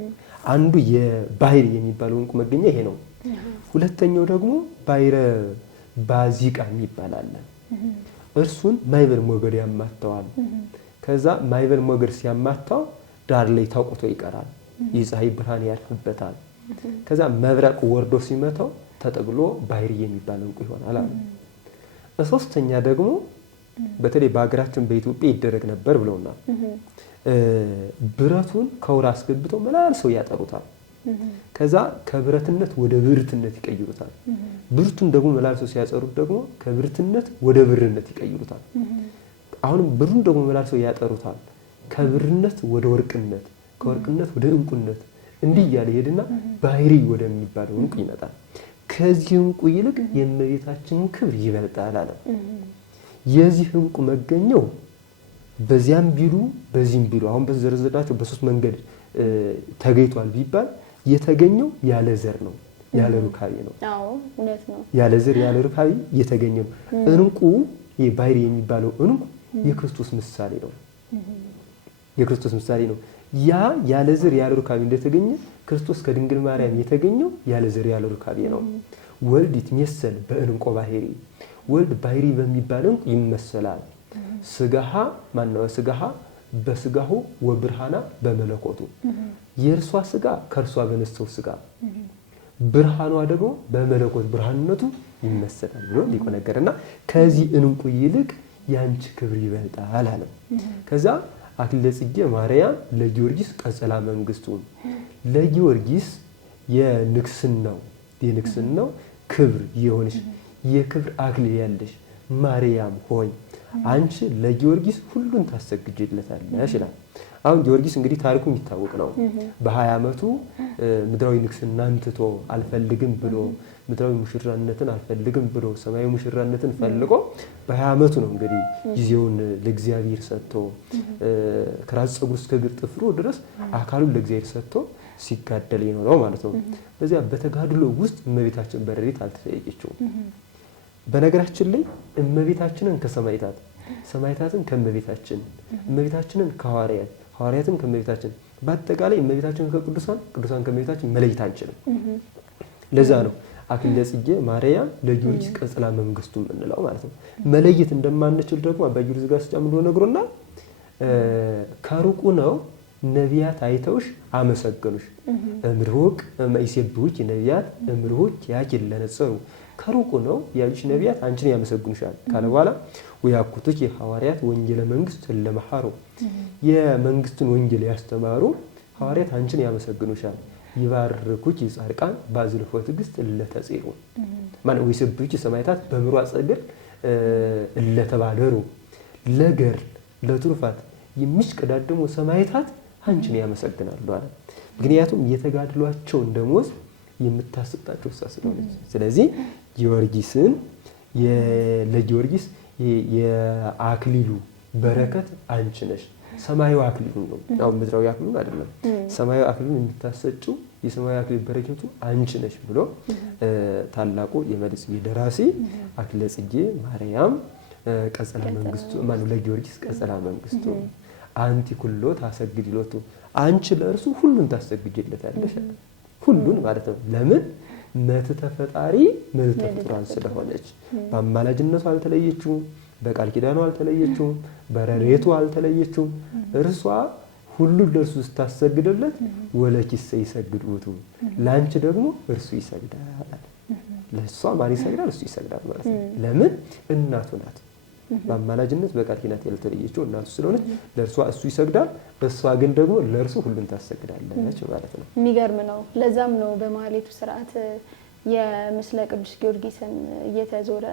አንዱ የባህር የሚባለው ዕንቁ መገኛ ይሄ ነው። ሁለተኛው ደግሞ ባሕረ ባዚቃ የሚባል አለ። እርሱን ማዕበል ሞገድ ያማታዋል። ከዛ ማዕበል ሞገድ ሲያማታው ዳር ላይ ተቆቶ ይቀራል። የፀሐይ ብርሃን ያርፍበታል። ከዛ መብረቅ ወርዶ ሲመታው ተጠቅሎ ባህር የሚባል ዕንቁ ይሆናል አለ። ሶስተኛ ደግሞ በተለይ በሀገራችን በኢትዮጵያ ይደረግ ነበር ብለውናል። ብረቱን ከውራ አስገብተው መላልሰው ያጠሩታል። ከዛ ከብረትነት ወደ ብርትነት ይቀይሩታል። ብርቱን ደግሞ መላልሰው ሲያጠሩት ደግሞ ከብርትነት ወደ ብርነት ይቀይሩታል። አሁንም ብሩን ደግሞ መላልሰው ያጠሩታል። ከብርነት ወደ ወርቅነት፣ ከወርቅነት ወደ ዕንቁነት እንዲህ እያለ ሄድና ባህሪ ወደሚባለው ዕንቁ ይመጣል። ከዚህ ዕንቁ ይልቅ የእመቤታችንን ክብር ይበልጣል አለ። የዚህ ዕንቁ መገኘው በዚያም ቢሉ በዚህም ቢሉ አሁን በዘረዘርናቸው በሶስት መንገድ ተገኝቷል ቢባል የተገኘው ያለ ዘር ነው፣ ያለ ሩካቤ ነው። አዎ እውነት ነው። ያለ ዘር ያለ ሩካቤ የተገኘ ነው። ዕንቁ ባህሪ የሚባለው ዕንቁ የክርስቶስ ምሳሌ ነው። የክርስቶስ ምሳሌ ነው። ያ ያለ ዘር ያለ ሩካቤ እንደተገኘ ክርስቶስ ከድንግል ማርያም የተገኘው ያለ ዘር ያለ ሩካቤ ነው። ወልድ ይትመሰል በዕንቆ ባህሪ፣ ወልድ ባህሪ በሚባል ዕንቁ ይመሰላል። ስጋሃ ማነው ስጋሃ በስጋሁ ወብርሃና በመለኮቱ፣ የእርሷ ስጋ ከእርሷ በነሰው ስጋ፣ ብርሃኗ ደግሞ በመለኮት ብርሃንነቱ ይመሰላል ብሎ ሊቁ ነገርና ከዚህ ዕንቁ ይልቅ ያንቺ ክብር ይበልጣል አለ። ከዛ አክሊለ ጽጌ ማርያም ለጊዮርጊስ ቀጸላ መንግስቱ፣ ለጊዮርጊስ የንግስናው ክብር የሆንሽ የክብር አክሊል ያለሽ ማርያም ሆይ አንቺ ለጊዮርጊስ ሁሉን ታሰግጂለታለሽ ይላል። አሁን ጊዮርጊስ እንግዲህ ታሪኩ የሚታወቅ ነው። በ20 ዓመቱ ምድራዊ ንግስናን ትቶ አልፈልግም ብሎ ምድራዊ ሙሽራነትን አልፈልግም ብሎ ሰማያዊ ሙሽራነትን ፈልጎ በ20 ዓመቱ ነው እንግዲህ ጊዜውን ለእግዚአብሔር ሰጥቶ ከራስ ፀጉር እስከ እግር ጥፍሩ ድረስ አካሉን ለእግዚአብሔር ሰጥቶ ሲጋደል የኖረው ማለት ነው። በዚያ በተጋድሎ ውስጥ እመቤታችን በረድኤት አልተጠየቀችውም። በነገራችን ላይ እመቤታችንን ከሰማዕታት፣ ሰማዕታትን ከእመቤታችን፣ እመቤታችንን ከሐዋርያት፣ ሐዋርያትን ከእመቤታችን፣ በአጠቃላይ እመቤታችንን ከቅዱሳን፣ ቅዱሳን ከእመቤታችን መለየት አንችልም። ለዛ ነው አክሊለ ጽጌ ማርያም ለጊዮርጊስ ቀጸላ መንግስቱ የምንለው ማለት ነው። መለየት እንደማንችል ደግሞ አባ ጊዮርጊስ ዘጋስጫ ብሎ ነግሮናል። ከሩቁ ነው ነቢያት አይተውሽ አመሰገኑሽ፣ እምርሁቅ እምይሴብሑኪ ነቢያት እምርሁቅ ያኪን ለነጸሩ፣ ከሩቁ ነው ያሉሽ ነቢያት አንቺን ያመሰግኑሻል ካለ በኋላ ወያኩቱኪ ሐዋርያት ወንጌለ መንግስት ለመሐሩ፣ የመንግስትን ወንጌል ያስተማሩ ሐዋርያት አንቺን ያመሰግኑሻል። ይባርኩኪ ጻድቃን ባዝልፎ ትዕግስት እለተጽሩ ማን ወይሰብኪ ሰማዕታት በምሯ ጸግር እለተባለሩ፣ ለገር ለትሩፋት የሚሽቀዳደሙ ሰማዕታት አንቺን ያመሰግናሉ አለ። ምክንያቱም የተጋድሏቸውን ደሞዝ የምታሰጣቸው እሷ ስለሆነች። ስለዚህ ጊዮርጊስን ለጊዮርጊስ የአክሊሉ በረከት አንቺ ነሽ። ሰማያዊ አክሊሉ ነው፣ አሁን ምድራዊ አክሊሉ አይደለም። ሰማያዊ አክሊሉን የምታሰጪው የሰማያዊ አክሊል በረከቱ አንቺ ነሽ ብሎ ታላቁ የመልስ ደራሲ አክሊለ ጽጌ ማርያም ቀጸላ መንግስቱ ማነው ለጊዮርጊስ ቀጸላ መንግስቱ አንቲ ኩሎ ታሰግድ ሎቱ፣ አንቺ ለእርሱ ሁሉን ታሰግጂለታለሽ። ሁሉን ማለት ነው። ለምን? መትተ ፈጣሪ መትተ ፍጡራን ስለሆነች በአማላጅነቱ አልተለየችውም፣ በቃል ኪዳኑ አልተለየችውም፣ በረድኤቱ አልተለየችውም። እርሷ ሁሉን ለእርሱ ስታሰግድለት ወለኪሰ ይሰግድ ውእቱ፣ ለአንቺ ደግሞ እርሱ ይሰግዳል። ለእሷ ማን ይሰግዳል? እሱ ይሰግዳል ማለት ነው። ለምን? እናቱ ናት። በአማላጅነት በቃል ኪዳን ያልተለየችው እናቱ ስለሆነች ለእርሷ እሱ ይሰግዳል፣ እሷ ግን ደግሞ ለእርሱ ሁሉን ታሰግዳለች ማለት ነው። የሚገርም ነው። ለዛም ነው በማህሌቱ ስርዓት የምስለ ቅዱስ ጊዮርጊስን እየተዞረ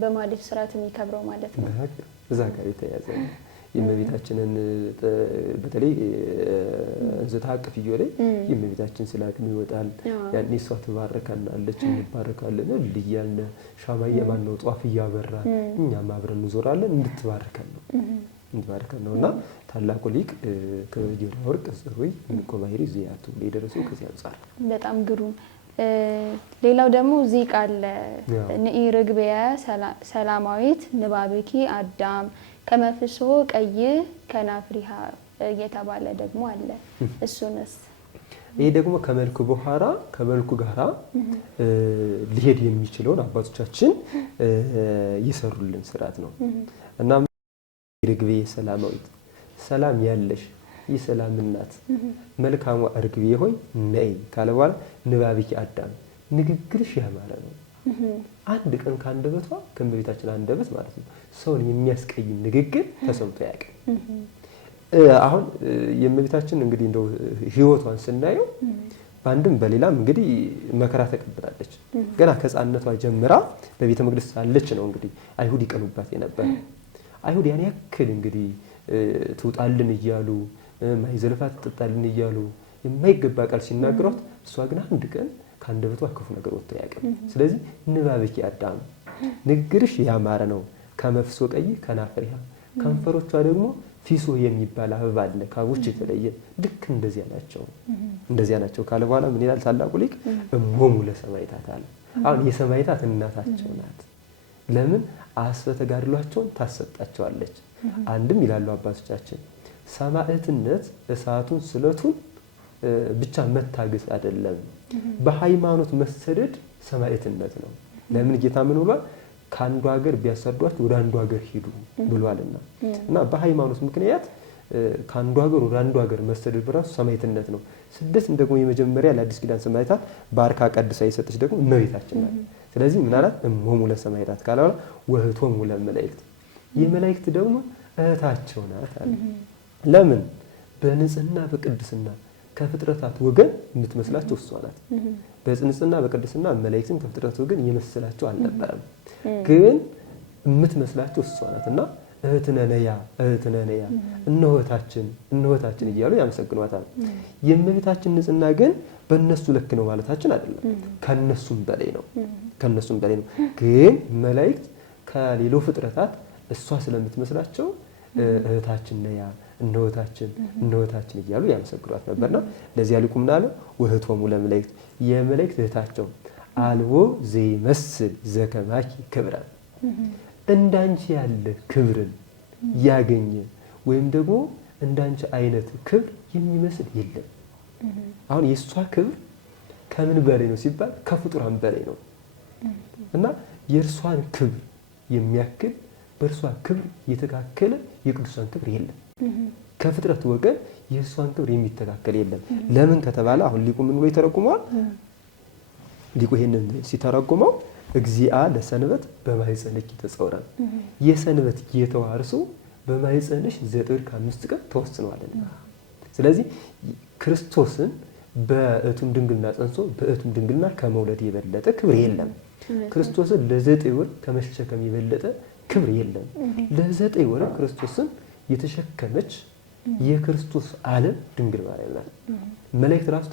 በማህሌቱ ስርዓት የሚከብረው ማለት ነው። እዛ ጋር የተያዘ የእመቤታችንን በተለይ እንዘታ አቅፍዮ ላይ የእመቤታችን ስለ አቅም ይወጣል። ያኔ እሷ ትባረካናለች፣ እንባረካለን እያልን ሻማ የማነው ጧፍ እያበራን እኛም አብረን እንዞራለን። እንድትባረከን ነው እና ታላቁ ሊቅ ከጊዮርጊስ ወርቅ ጽሩይ ዕንቆ ባሕሪ ዘያቱ የደረሰው ከዚህ አንጻር በጣም ግሩም። ሌላው ደግሞ እዚህ ቃል ንኢ ርግብየ ሰላማዊት ንባብኪ አዳም ከመፍስሆ ቀይ ከናፍሪሃ እየተባለ ደግሞ አለ። እሱንስ ይሄ ደግሞ ከመልኩ ጋራ ሊሄድ የሚችለውን አባቶቻችን ይሰሩልን ስርዓት ነው እና ርግብየ ሰላማዊት ሰላም ያለሽ የሰላም እናት መልካሟ ርግብየ ሆይ ነይ ካለ በኋላ ንባብኪ አዳም ንግግርሽ ያማረ ነው። አንድ ቀን ከአንደበቷ ከእመቤታችን አንደበት ማለት ነው ሰውን የሚያስቀይም ንግግር ተሰምቶ ያውቃል። አሁን የእመቤታችን እንግዲህ እንደው ህይወቷን ስናየው በአንድም በሌላም እንግዲህ መከራ ተቀብላለች። ገና ከሕፃንነቷ ጀምራ በቤተ መቅደስ ሳለች ነው እንግዲህ አይሁድ ይቀኑባት የነበረ። አይሁድ ያን ያክል እንግዲህ ትውጣልን እያሉ ማይዘልፋት ትጠጣልን እያሉ የማይገባ ቃል ሲናገሯት፣ እሷ ግን አንድ ቀን ከአንደበቷ ክፉ ነገር ወጥቶ ያውቃል። ስለዚህ ንባብኪ አዳም ንግግርሽ ያማረ ነው ከመፍሶ ቀይ ከናፍሪሃ ከንፈሮቿ ደግሞ ፊሶ የሚባል አበባ አለ ከአበቦች የተለየ ልክ እንደዚያ ናቸው ካለ በኋላ ምን ይላል ታላቁ ሊቅ እሞሙ ለሰማዕታት አለ። አሁን የሰማዕታት እናታቸው ናት። ለምን አስበ ተጋድሏቸውን ታሰጣቸዋለች። አንድም ይላሉ አባቶቻችን ሰማዕትነት እሳቱን ስለቱን ብቻ መታገስ አይደለም፣ በሃይማኖት መሰደድ ሰማዕትነት ነው። ለምን ጌታ ምን ብሏል? ከአንዱ ሀገር ቢያሰዷችሁ ወደ አንዱ ሀገር ሂዱ ብሏልና እና በሃይማኖት ምክንያት ከአንዱ ሀገር ወደ አንዱ ሀገር መሰደድ በራሱ ሰማዕትነት ነው። ስደትን ደግሞ የመጀመሪያ ለአዲስ ኪዳን ሰማዕታት ባርካ ቀድሳ የሰጠች ደግሞ እመቤታችን ናት። ስለዚህ ምን አላት? እሞሙ ለሰማዕታት ካለ ወእህቶሙ ለመላእክት የመላእክት ደግሞ እህታቸው ናት አለ። ለምን? በንጽህና በቅድስና ከፍጥረታት ወገን የምትመስላቸው እሷ ናት። በንጽህና በቅድስና መላእክትን ከፍጥረት ወገን የመሰላቸው አልነበረም፣ ግን የምትመስላቸው እሷ ናትና እህትነ ነያ እነሆታችን እያሉ ያመሰግኗታል። የእመቤታችን ንጽህና ግን በእነሱ ልክ ነው ማለታችን አይደለም፣ ከነሱም በላይ ነው። ግን መላእክት ከሌላው ፍጥረታት እሷ ስለምትመስላቸው እህታችን ነያ እነሆታችን እያሉ ያመሰግኗት ነበርና ለዚያ ሊቁ ምን አለ? ወእህቶሙ ለመላእክት የመላእክት እህታቸው አልቦ ዘይመስል ዘከማኪ ክብረ እንዳንቺ ያለ ክብርን ያገኘ ወይም ደግሞ እንዳንቺ አይነት ክብር የሚመስል የለም። አሁን የእሷ ክብር ከምን በላይ ነው ሲባል ከፍጡራን በላይ ነው እና የእርሷን ክብር የሚያክል በእርሷ ክብር የተካከለ የቅዱሳን ክብር የለም። ከፍጥረት ወገን የእሷን ክብር የሚተካከል የለም። ለምን ከተባለ አሁን ሊቁ ምን ብሎ ይተረጉመዋል? ሊቁ ይሄንን ሲተረጉመው እግዚአ ለሰንበት በማኅፀንኪ ተጸውረ የሰንበት ጌታዋ እርሱ በማኅፀንሽ 9 ከ5 ቀን ተወስኗልና። ስለዚህ ክርስቶስን በእቱም ድንግልና ጸንሶ በእቱም ድንግልና ከመውለድ የበለጠ ክብር የለም። ክርስቶስን ለ9 ወር ከመሸከም የበለጠ ክብር የለም። ለ9 ወር ክርስቶስን የተሸከመች የክርስቶስ ዓለም ድንግል ማርያም ናት። መላእክት ራሱ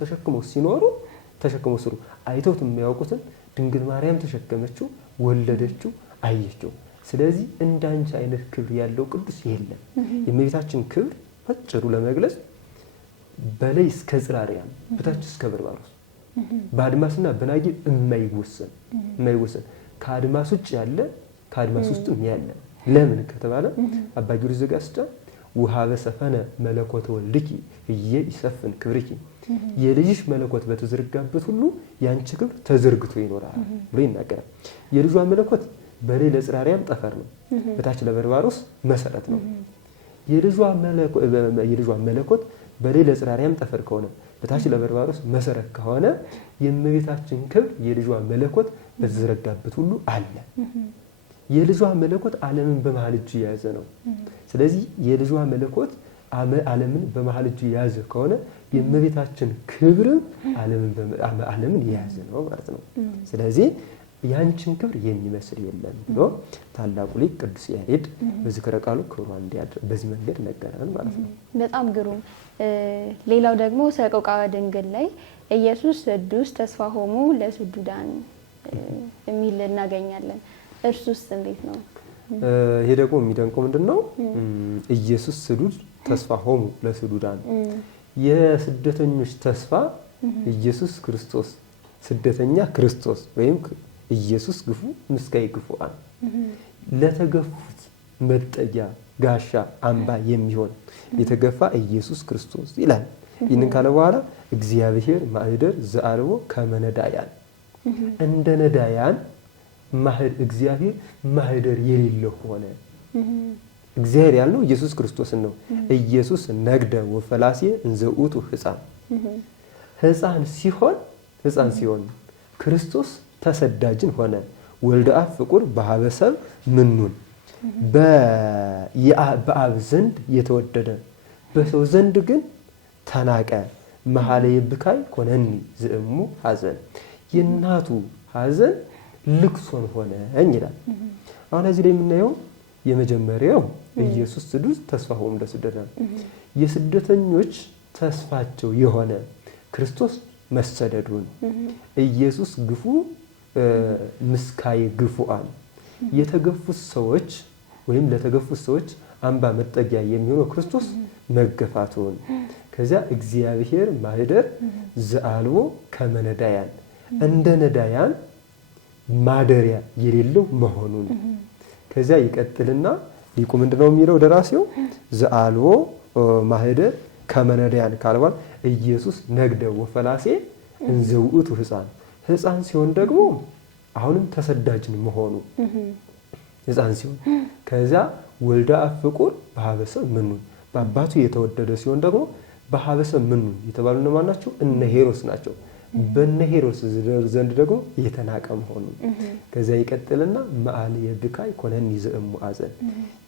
ተሸክመው ስሩ አይተውት የሚያውቁትን ድንግል ማርያም ተሸከመችው፣ ወለደችው፣ አየችው። ስለዚህ እንዳንቺ አይነት ክብር ያለው ቅዱስ የለም። የእመቤታችን ክብር በአጭሩ ለመግለጽ በላይ እስከ ጽራሪያም በታች እስከ በርባሮስ በአድማስና በናጊብ የማይወሰን ከአድማስ ውጭ ያለ ከአድማስ ውስጥም ያለ። ለምን ከተባለ አባ ጊዮርጊስ ዘጋስጫ ውሃበ ሰፈነ መለኮተ ወልድኪ እየ ይሰፍን ክብርኪ የልጅሽ መለኮት በተዘረጋበት ሁሉ ያንቺ ክብር ተዘርግቶ ይኖራል ብሎ ይናገራል። የልጇ መለኮት በላይ ለጽራሪያም ጠፈር ነው፣ በታች ለበርባሮስ መሰረት ነው። የልጇ መለኮት በላይ ለጽራሪያም ጠፈር ከሆነ በታች ለበርባሮስ መሰረት ከሆነ የእመቤታችን ክብር የልጇ መለኮት በተዘረጋበት ሁሉ አለ። የልጇ መለኮት ዓለምን በመሃል እጁ የያዘ ነው። ስለዚህ የልጇ መለኮት ዓለምን በመሃል እጁ የያዘ ከሆነ የእመቤታችን ክብር ዓለምን የያዘ ነው ማለት ነው። ስለዚህ ያንቺን ክብር የሚመስል የለም ብሎ ታላቁ ሊቅ ቅዱስ ያሬድ በዝክረ ቃሉ ክብሯን እንዲያድር በዚህ መንገድ ነገረን ማለት ነው። በጣም ግሩም። ሌላው ደግሞ ሰቆቃወ ድንግል ላይ ኢየሱስ ስዱስ ተስፋሆሙ ለስዱዳን የሚል እናገኛለን። እርሱስ እንዴት ነው? ይሄ ደግሞ የሚደንቀው ምንድነው? ኢየሱስ ስዱድ ተስፋሆሙ ለስዱዳን የስደተኞች ተስፋ ኢየሱስ ክርስቶስ ስደተኛ ክርስቶስ ወይም ኢየሱስ ግፉ ምስካየ ግፉዓን ለተገፉት መጠጊያ ጋሻ አምባ የሚሆን የተገፋ ኢየሱስ ክርስቶስ ይላል። ይህንን ካለ በኋላ እግዚአብሔር ማህደር ዘአልቦ ከመ ነዳያን እንደ ነዳያን እግዚአብሔር ማህደር የሌለው ሆነ። እግዚአብሔር ያልነው ኢየሱስ ክርስቶስን ነው። ኢየሱስ ነግደ ወፈላሴ እንዘ ውእቱ ሕፃን ሕፃን ሲሆን ክርስቶስ ተሰዳጅን ሆነ። ወልደ አብ ፍቁር በኀበ ሰብእ ምኑን በአብ ዘንድ የተወደደ በሰው ዘንድ ግን ተናቀ። መኃለየ ብካይ ኮነኒ ዘእሙ ሐዘን የእናቱ ሐዘን ልቅሶን ሆነኝ ይላል። አሁን እዚህ ላይ የምናየው የመጀመሪያው ኢየሱስ ስዱስ ተስፋሆሙ ለስደት የስደተኞች ተስፋቸው የሆነ ክርስቶስ መሰደዱን ኢየሱስ ግፉ ምስካየ ግፉዓን የተገፉት ሰዎች ወይም ለተገፉት ሰዎች አምባ መጠጊያ የሚሆነው ክርስቶስ መገፋቱን ከዚያ እግዚአብሔር ማህደር ዘአልቦ ከመ ነዳያን እንደ ነዳያን ማደሪያ የሌለው መሆኑን ከዚያ ይቀጥልና ሊቁ ምንድነው የሚለው ደራሲው ዘአልቦ ማህደር ከመ ነዳያን ካልባል ኢየሱስ ነግደ ወፈላሴ እንዘ ውእቱ ሕፃን ሲሆን ደግሞ አሁንም ተሰዳጅን መሆኑ ሕፃን ሲሆን ከዚያ ወልደ አብ ፍቁር በኀበ ሰብእ ምኑን በአባቱ የተወደደ ሲሆን ደግሞ በኀበ ሰብእ ምኑን የተባሉ እነማን ናቸው? እነ ሄሮድስ ናቸው። በእነ ሄሮድስ ዘንድ ደግሞ የተናቀ መሆኑ ከዚያ ይቀጥልና መኃልየ ብካይ ኮነኒ ዘእሙ ሐዘን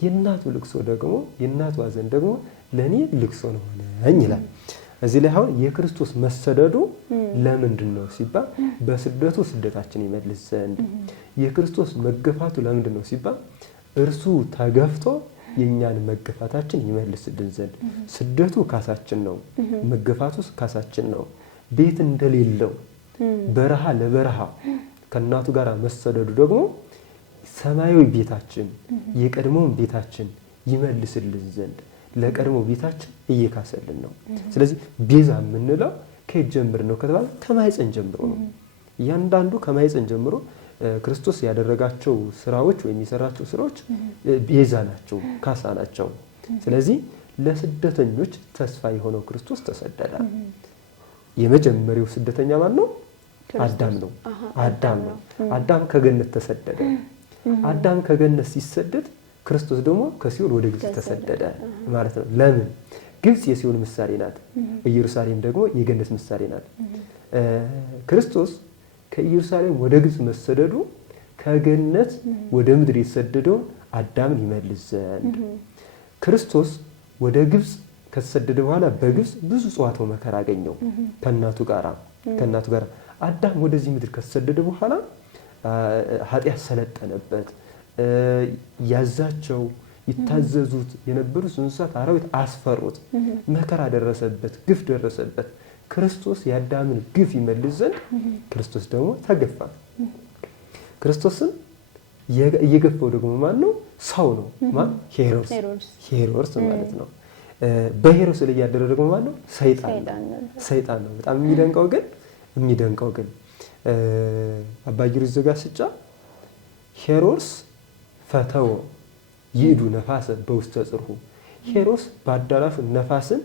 የእናቱ ልቅሶ ደግሞ የእናቱ ሐዘን ደግሞ ለእኔ ልቅሶ ነው ሆነኝ ይላል። እዚህ ላይ አሁን የክርስቶስ መሰደዱ ለምንድን ነው ሲባል በስደቱ ስደታችን ይመልስ ዘንድ፣ የክርስቶስ መገፋቱ ለምንድን ነው ሲባል እርሱ ተገፍቶ የኛን መገፋታችን ይመልስልን ዘንድ። ስደቱ ካሳችን ነው፣ መገፋቱ ካሳችን ነው። ቤት እንደሌለው በረሃ ለበረሃ ከእናቱ ጋር መሰደዱ ደግሞ ሰማያዊ ቤታችን የቀድሞውን ቤታችን ይመልስልን ዘንድ ለቀድሞ ቤታችን እየካሰልን ነው። ስለዚህ ቤዛ የምንለው ከየት ጀምር ነው ከተባለ ከማኅፀን ጀምሮ ነው። እያንዳንዱ ከማኅፀን ጀምሮ ክርስቶስ ያደረጋቸው ስራዎች ወይም የሰራቸው ስራዎች ቤዛ ናቸው፣ ካሳ ናቸው። ስለዚህ ለስደተኞች ተስፋ የሆነው ክርስቶስ ተሰደደ። የመጀመሪያው ስደተኛ ማን ነው? አዳም ነው። አዳም ከገነት ተሰደደ። አዳም ከገነት ሲሰደድ ክርስቶስ ደግሞ ከሲኦል ወደ ግብጽ ተሰደደ ማለት ነው። ለምን? ግብጽ የሲኦል ምሳሌ ናት፣ ኢየሩሳሌም ደግሞ የገነት ምሳሌ ናት። ክርስቶስ ከኢየሩሳሌም ወደ ግብጽ መሰደዱ ከገነት ወደ ምድር የተሰደደውን አዳምን ይመልስ ዘንድ፣ ክርስቶስ ወደ ግብጽ ከተሰደደ በኋላ በግብጽ ብዙ ጽዋቶ መከራ አገኘው ከእናቱ ጋር። አዳም ወደዚህ ምድር ከተሰደደ በኋላ ኃጢአት ሰለጠነበት። ያዛቸው ይታዘዙት የነበሩት እንስሳት አራዊት አስፈሩት፣ መከራ ደረሰበት፣ ግፍ ደረሰበት። ክርስቶስ የአዳምን ግፍ ይመልስ ዘንድ ክርስቶስ ደግሞ ተገፋ። ክርስቶስን እየገፋው ደግሞ ማን ነው? ሰው ነው። ማን? ሄሮድስ ማለት ነው። በሄሮድስ ላይ ያደረ ደግሞ ማን ነው? ሰይጣን ነው። በጣም የሚደንቀው ግን አባ ጊዮርጊስ ዘጋስጫ ሄሮድስ ፈተወ ይእዱ ነፋሰ በውስተ ጽርሑ ሄሮድስ በአዳራሹ ነፋስን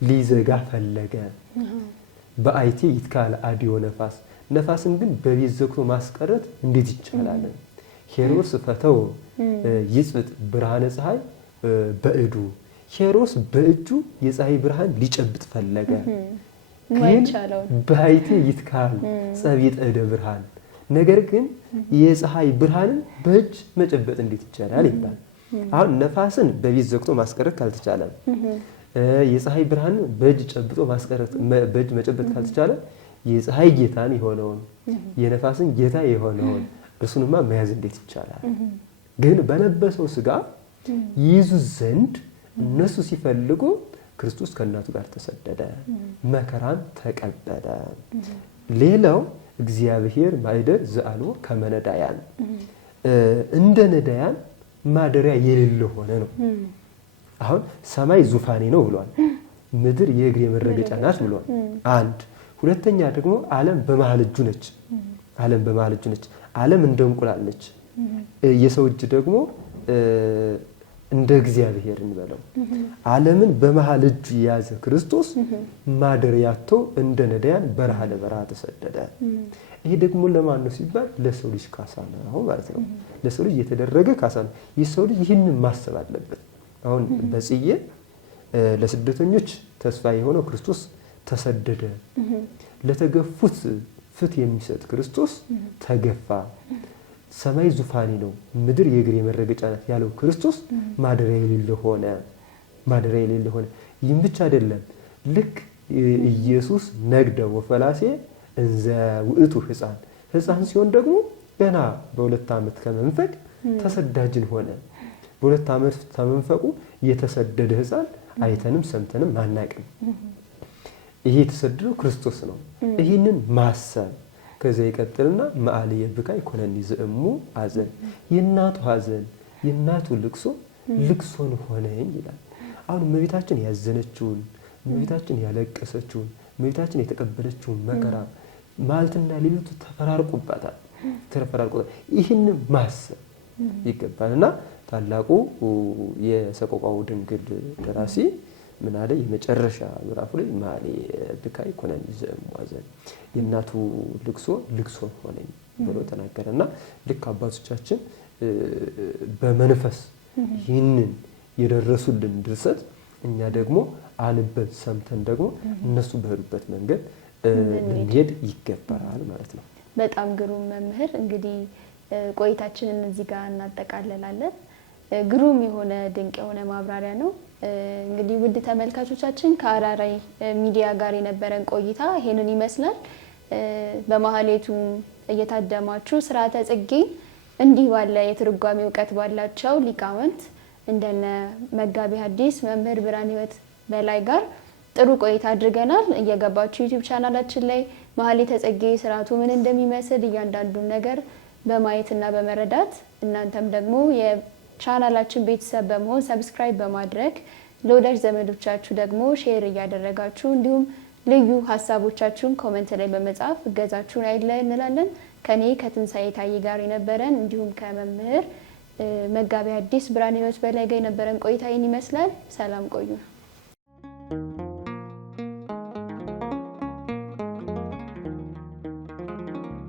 ሊዘጋ ፈለገ። በአይቴ ይትካል አድዮ ነፋስን ግን በቤት ዘግቶ ማስቀረት እንዴት ይቻላል? ሄሮድስ ፈተወ ይጽብጥ ብርሃነ ፀሐይ በእዱ ሄሮድስ በእጁ የፀሐይ ብርሃን ሊጨብጥ ፈለገ። ግን በአይቴ ይትካል ጸቢጠ እደ ብርሃን ነገር ግን የፀሐይ ብርሃንን በእጅ መጨበጥ እንዴት ይቻላል ይባል። አሁን ነፋስን በቤት ዘግቶ ማስቀረት ካልተቻለ፣ የፀሐይ ብርሃንን በእጅ ጨብጦ ማስቀረት በእጅ መጨበጥ ካልተቻለ የፀሐይ ጌታን የሆነውን የነፋስን ጌታ የሆነውን እሱንማ መያዝ እንዴት ይቻላል? ግን በለበሰው ስጋ ይይዙ ዘንድ እነሱ ሲፈልጉ ክርስቶስ ከእናቱ ጋር ተሰደደ፣ መከራን ተቀበለ። ሌላው እግዚአብሔር ማኅደር ዘአልቦ ከመ ነዳያን እንደ ነዳያን ማደሪያ የሌለው ሆነ ነው። አሁን ሰማይ ዙፋኔ ነው ብሏል፣ ምድር የእግሬ መረገጫ ናት ብሏል። አንድ ሁለተኛ ደግሞ ዓለም በመሃል እጁ ነች። ዓለም በመሃል እጁ ነች። ዓለም እንደ እንቁላል ነች። የሰው እጅ ደግሞ እንደ እግዚአብሔር እንበለው። ዓለምን በመሃል እጁ የያዘ ክርስቶስ ማደሪያ አጥቶ እንደ ነዳያን በረሃ ለበረሃ ተሰደደ። ይሄ ደግሞ ለማን ነው ሲባል ለሰው ልጅ ካሳ ነው ማለት ነው። ለሰው ልጅ የተደረገ ካሳ ነው። የሰው ልጅ ይህንን ማሰብ አለበት። አሁን በጽዬ ለስደተኞች ተስፋ የሆነው ክርስቶስ ተሰደደ። ለተገፉት ፍትህ የሚሰጥ ክርስቶስ ተገፋ። ሰማይ ዙፋኔ ነው ምድር የእግሬ መረገጫ ናት ያለው ክርስቶስ ማደሪያ የሌለው ሆነ። ማደሪያ የሌለው ሆነ። ይህም ብቻ አይደለም። ልክ ኢየሱስ ነግደ ወፈላሴ እንዘ ውእቱ ሕፃን ሲሆን ደግሞ ገና በ2 ዓመት ከመንፈቅ ተሰዳጅን ሆነ። በ2 ዓመት ከመንፈቁ የተሰደደ ሕፃን አይተንም ሰምተንም አናቅም። ይሄ የተሰደደው ክርስቶስ ነው። ይህንን ማሰብ ከዚያ ይቀጥልና መዓልየ ብካይ ኮነኒ ዘእሙ ሐዘን፣ የእናቱ ሐዘን የእናቱ ልቅሶን ሆነኝ ይላል። አሁን እመቤታችን ያዘነችውን፣ እመቤታችን ያለቀሰችውን፣ እመቤታችን የተቀበለችውን መከራ ማልትና ሌሊቱ ተፈራርቁባታል። ይህን ማሰብ ይገባልና ታላቁ የሰቆቃወ ድንግል ደራሲ ምን አለ? የመጨረሻ ምዕራፉ ላይ መዓልየ ብካይ ኮነኒ ዘእሙ ሐዘን፣ የእናቱ ልቅሶ ሆነኝ ብሎ ተናገረና ልክ አባቶቻችን በመንፈስ ይህንን የደረሱልን ድርሰት እኛ ደግሞ አንበን ሰምተን ደግሞ እነሱ በሄዱበት መንገድ ልንሄድ ይገባል ማለት ነው። በጣም ግሩም መምህር፣ እንግዲህ ቆይታችንን እዚህ ጋር እናጠቃልላለን። ግሩም የሆነ ድንቅ የሆነ ማብራሪያ ነው። እንግዲህ ውድ ተመልካቾቻችን ከአራራይ ሚዲያ ጋር የነበረን ቆይታ ይሄንን ይመስላል። በማህሌቱ እየታደማችሁ ስርዓተ ጽጌ እንዲህ ባለ የትርጓሜ እውቀት ባላቸው ሊቃውንት እንደነ መጋቢ ሐዲስ መምህር ብርሃነ ሕይወት በላይ ጋር ጥሩ ቆይታ አድርገናል። እየገባችሁ ዩቲዩብ ቻናላችን ላይ ማህሌተ ጽጌ ስርዓቱ ምን እንደሚመስል እያንዳንዱን ነገር በማየትና በመረዳት እናንተም ደግሞ የቻናላችን ቤተሰብ በመሆን ሰብስክራይብ በማድረግ ለወዳጅ ዘመዶቻችሁ ደግሞ ሼር እያደረጋችሁ እንዲሁም ልዩ ሀሳቦቻችሁን ኮሜንት ላይ በመጻፍ እገዛችሁን አይለየን እንላለን። ከኔ ከትንሳኤ ታዬ ጋር የነበረን እንዲሁም ከመምህር መጋቢ ሐዲስ ብርሃነ ሕይወት በላይ ጋር የነበረን ቆይታ ይህን ይመስላል። ሰላም ቆዩ።